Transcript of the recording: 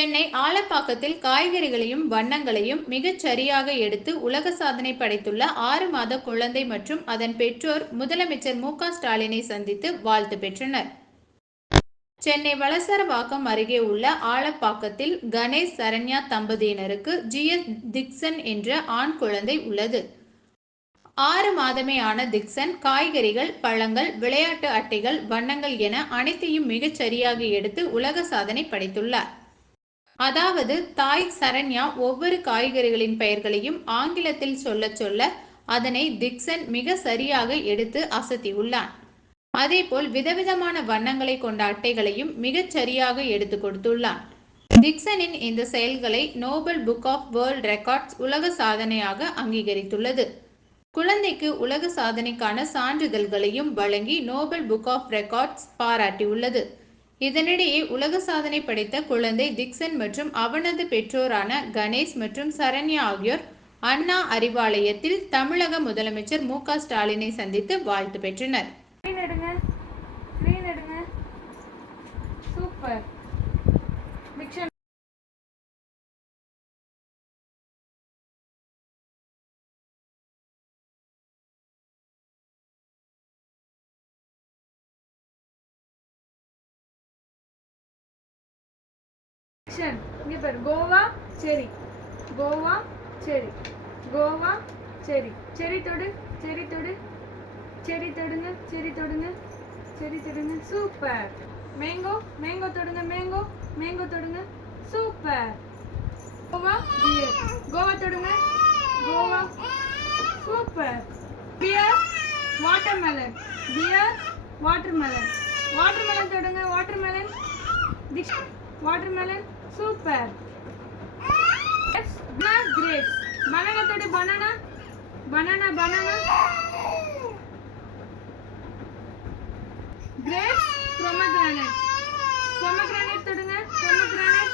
சென்னை ஆலப்பாக்கத்தில் காய்கறிகளையும் வண்ணங்களையும் மிகச் சரியாக எடுத்து உலக சாதனை படைத்துள்ள 6 மாத குழந்தை மற்றும் அதன் பெற்றோர் முதலமைச்சர் மு.க.ஸ்டாலினை சந்தித்து வாழ்த்து பெற்றனர். சென்னை வளசரவாக்கம் அருகே உள்ள ஆலப்பாக்கத்தில் கணேஷ், சரண்யா தம்பதியினருக்கு ஜி.எஸ். திக்சன் என்ற ஆண் குழந்தை உள்ளது. 6 மாதமே ஆன திக்சன் காய்கறிகள், பழங்கள், விளையாட்டு அட்டைகள், வண்ணங்கள் என அனைத்தையும் மிகச் சரியாக எடுத்து உலக சாதனை படைத்துள்ளார். அதாவது தாய் சரண்யா ஒவ்வொரு காய்கறிகளின் பெயர்களையும் ஆங்கிலத்தில் சொல்ல அதனை திக்சன் மிக சரியாக எடுத்து அசத்தியுள்ளான். அதேபோல் விதவிதமான வண்ணங்களை கொண்ட அட்டைகளையும் மிகச் சரியாக எடுத்து கொடுத்துள்ளான். திக்சனின் இந்த செயல்களை Nobel book of world records உலக சாதனையாக அங்கீகரித்துள்ளது. குழந்தைக்கு உலக சாதனைக்கான சான்றிதழ்களையும் வழங்கி நோபல் புக் ஆஃப் ரெக்கார்ட்ஸ் பாராட்டியுள்ளது. இதனிடையே உலக சாதனை படைத்த குழந்தை திக்சன் மற்றும் அவனது பெற்றோரான கணேஷ் மற்றும் சரண்யா ஆகியோர் அண்ணா அறிவாலயத்தில் தமிழக முதலமைச்சர் மு.க.ஸ்டாலினை சந்தித்து வாழ்த்து பெற்றனர். இங்க பாரு, கோவா செரி, கோவா செரி, கோவா செரி, செரி தொடு, செரி தொடு, செரி தொடுங்க, செரி தொடுங்க, செரி தொடுங்க, சூப்பர். மேங்கோ, மேங்கோ தொடுங்க, மேங்கோ, மேங்கோ தொடுங்க, சூப்பர். கோவா பியர், கோவா தொடுங்க, guava, super. Pear, watermelon, pear, watermelon, watermelon தொடுங்க, watermelon, watermelon, super. Grapes, banana தொடு, banana, banana, banana, grapes, pomegranate, pomegranate தொடுங்க, பொமக்ரானேட்,